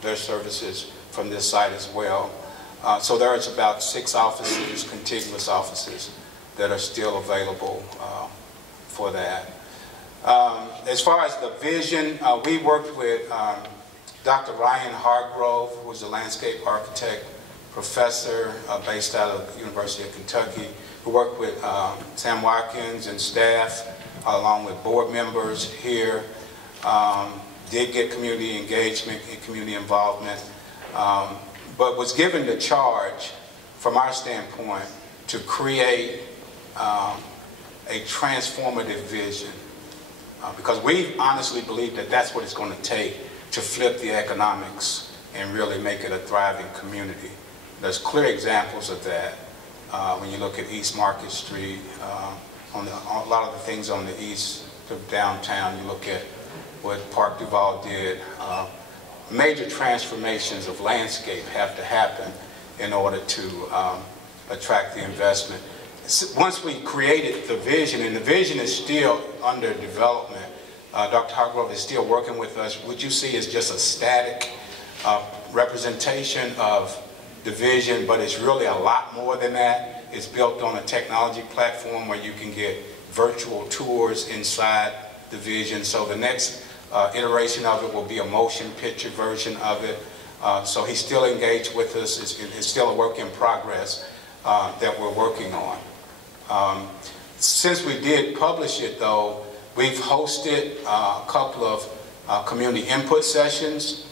their services from this site as well. So there's about 6 offices, contiguous offices, that are still available for that. As far as the vision, we worked with Dr. Ryan Hargrove, who is a landscape architect professor based out of the University of Kentucky, who worked with Sam Watkins and staff, along with board members here. Did get community engagement and community involvement, but was given the charge, from our standpoint, to create a transformative vision. Because we honestly believe that that's what it's going to take to flip the economics and really make it a thriving community. There's clear examples of that when you look at East Market Street, on a lot of the things on the east of downtown. You look at what Park Duval did. Major transformations of landscape have to happen in order to attract the investment. Once we created the vision, and the vision is still under development, Dr. Hargrove is still working with us. What you see is just a static representation of the vision, but it's really a lot more than that. It's built on a technology platform where you can get virtual tours inside the vision. So the next iteration of it will be a motion picture version of it. So he's still engaged with us. It's still a work in progress that we're working on. Since we did publish it, though, we've hosted a couple of community input sessions.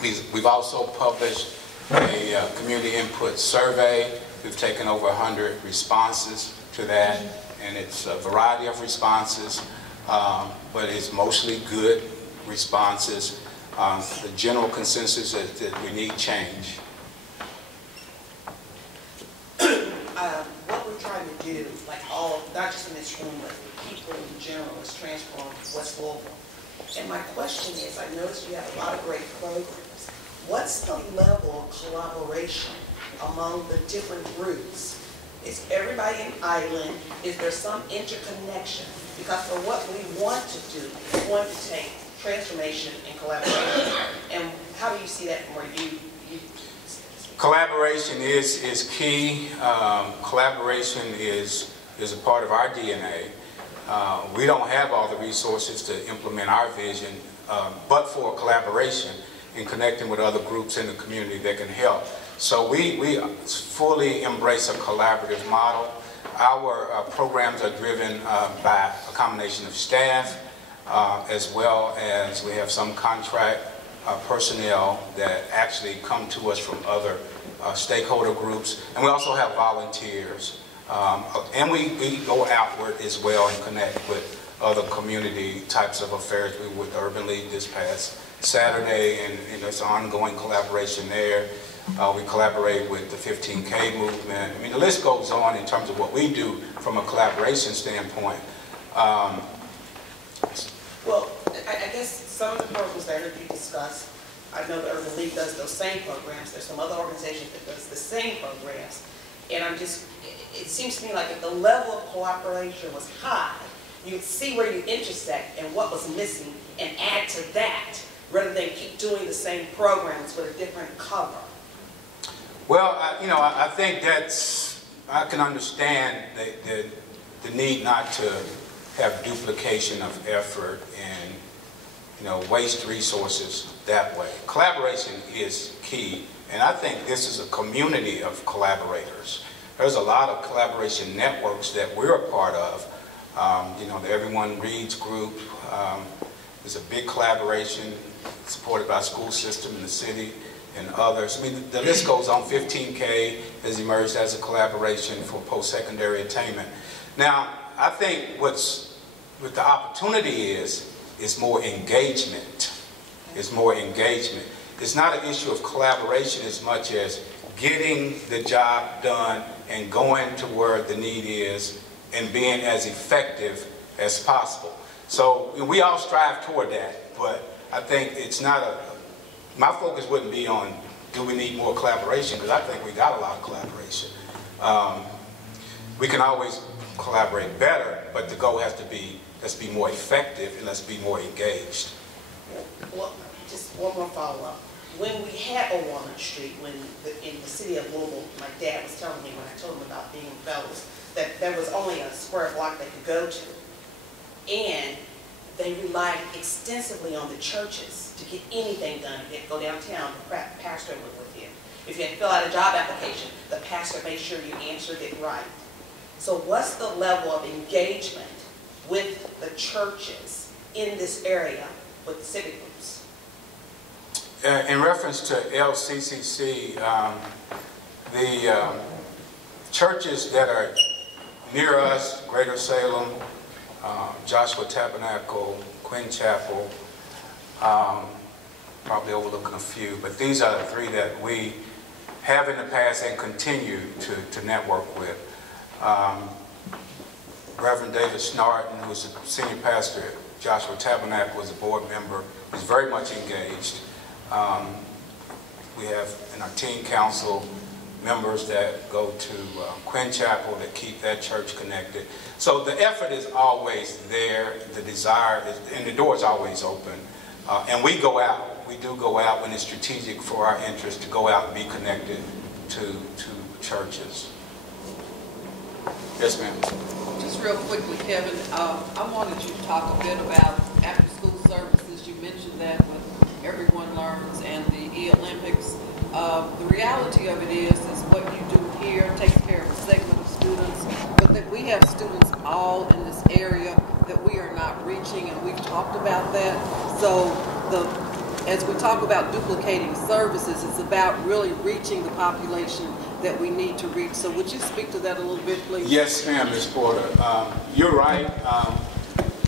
We've also published a community input survey. We've taken over 100 responses to that, and it's a variety of responses, but it's mostly good responses. The general consensus is that we need change. What we're trying to do, like all, not just in this room, but people in general, is transform West Louisville. And my question is, I noticed you have a lot of great programs. What's the level of collaboration among the different groups? Is everybody an island? Is there some interconnection? Because for what we want to do, we want to take transformation and collaboration. And how do you see that from where you Collaboration is key. Collaboration is a part of our DNA. We don't have all the resources to implement our vision, but for collaboration and connecting with other groups in the community that can help. So we fully embrace a collaborative model. Our programs are driven by a combination of staff, as well as we have some contract personnel that actually come to us from other stakeholder groups, and we also have volunteers. And we go outward as well and connect with other community types of affairs. We were with the Urban League this past Saturday, and there's ongoing collaboration there. We collaborate with the 15K movement. I mean, the list goes on in terms of what we do from a collaboration standpoint. Well, I guess some of the programs that I heard you discuss, I know the Urban League does those same programs. There's some other organizations that does the same programs. And it seems to me like if the level of cooperation was high, you'd see where you intersect and what was missing and add to that, rather than keep doing the same programs with a different cover. Well, I think I can understand the need not to have duplication of effort and waste resources that way. Collaboration is key, and I think this is a community of collaborators. There's a lot of collaboration networks that we're a part of. The Everyone Reads group is a big collaboration supported by school system in the city and others. I mean, the list goes on. 15K has emerged as a collaboration for post-secondary attainment. Now, I think what the opportunity is more engagement. It's more engagement. It's not an issue of collaboration as much as getting the job done and going to where the need is and being as effective as possible. So we all strive toward that, but I think it's not my focus wouldn't be on do we need more collaboration, because I think we got a lot of collaboration. We can always collaborate better, but the goal has to be let's be more effective and let's be more engaged. Well, just one more follow-up. when we had on Walnut Street, in the city of Louisville, my dad was telling me when I told him about Bingham Fellows, that there was only a square block they could go to. And they relied extensively on the churches to get anything done. If you had to go downtown, the pastor was with you. If you had to fill out a job application, the pastor made sure you answered it right. So what's the level of engagement with the churches in this area with the civic groups? In reference to LCCC, the churches that are near us, Greater Salem, Joshua Tabernacle, Quinn Chapel, probably overlooking a few, but these are the three that we have in the past and continue to network with. Reverend David Snarton, who is the senior pastor at Joshua Tabernacle, is a board member. He's very much engaged. We have in our teen council members that go to Quinn Chapel that keep that church connected. So the effort is always there, the desire is, and the door is always open. And we go out. We do go out when it's strategic for our interest to go out and be connected to churches. Yes, ma'am. Just real quickly, Kevin, I wanted you to talk a bit about after-school services. You mentioned that with Everyone Learns and the E-Olympics. The reality of it is what you do here takes care of a segment of students, but that we have students all in this area that we are not reaching, and we've talked about that. So as we talk about duplicating services, it's about really reaching the population that we need to reach. So would you speak to that a little bit, please? Yes, ma'am, Ms. Porter. You're right,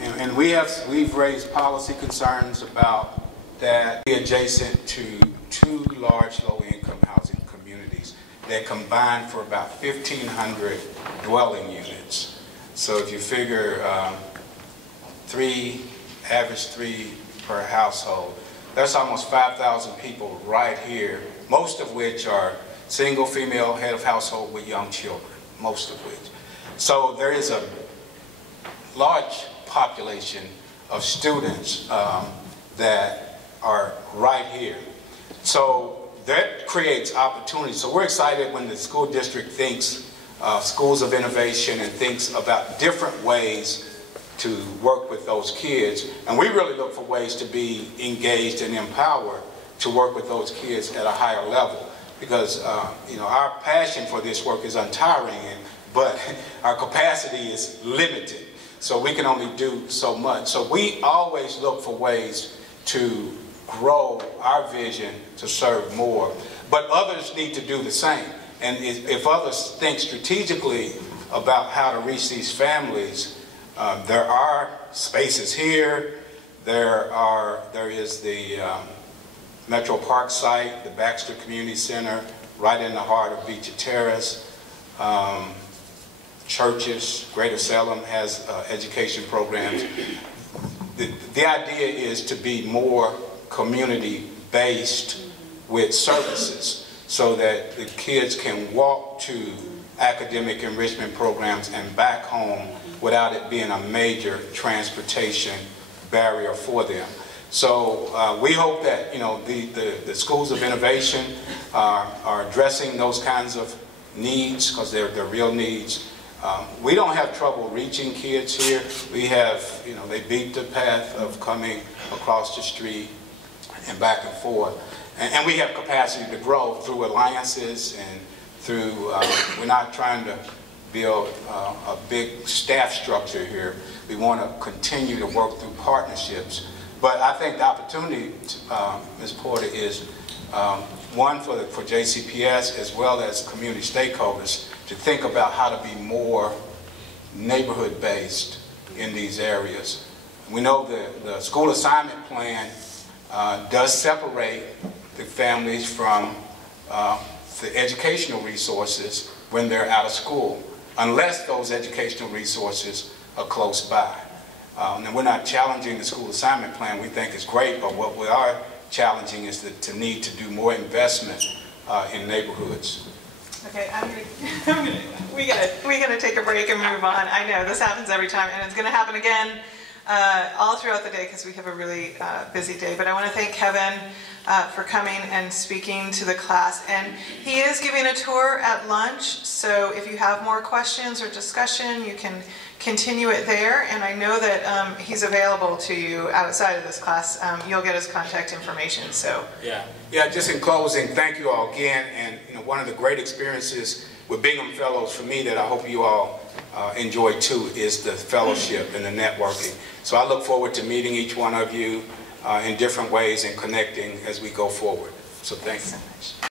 and we've raised policy concerns about that adjacent to two large low-income housing communities that combine for about 1,500 dwelling units. So if you figure average three per household, that's almost 5,000 people right here, most of which are single female head of household with young children, most of which. So there is a large population of students that are right here. So that creates opportunity. So we're excited when the school district thinks schools of innovation and thinks about different ways to work with those kids. And we really look for ways to be engaged and empowered to work with those kids at a higher level. Because our passion for this work is untiring, but our capacity is limited. So we can only do so much. So we always look for ways to grow our vision to serve more. But others need to do the same. And if others think strategically about how to reach these families, there are spaces here. There is the Metro Park site, the Baxter Community Center, right in the heart of Beecher Terrace. Churches, Greater Salem has education programs. The idea is to be more community-based with services so that the kids can walk to academic enrichment programs and back home without it being a major transportation barrier for them. So we hope that the schools of innovation are addressing those kinds of needs because they're real needs. We don't have trouble reaching kids here. We have, they beat the path of coming across the street and back and forth. And we have capacity to grow through alliances and through, we're not trying to build a big staff structure here. We want to continue to work through partnerships. But I think the opportunity, Ms. Porter, is one for JCPS as well as community stakeholders to think about how to be more neighborhood-based in these areas. We know the school assignment plan does separate the families from the educational resources when they're out of school, unless those educational resources are close by. And we're not challenging the school assignment plan. We think it's great, but what we are challenging is the need to do more investment in neighborhoods. Okay, we gotta take a break and move on. I know this happens every time, and it's gonna happen again. all throughout the day because we have a really busy day. But I want to thank Kevin for coming and speaking to the class. And he is giving a tour at lunch, so if you have more questions or discussion, you can continue it there. And I know that he's available to you outside of this class. You'll get his contact information. So yeah. Just in closing, thank you all again. And one of the great experiences with Bingham Fellows for me that I hope you all enjoy too is the fellowship and the networking. So I look forward to meeting each one of you in different ways and connecting as we go forward. So thanks so much.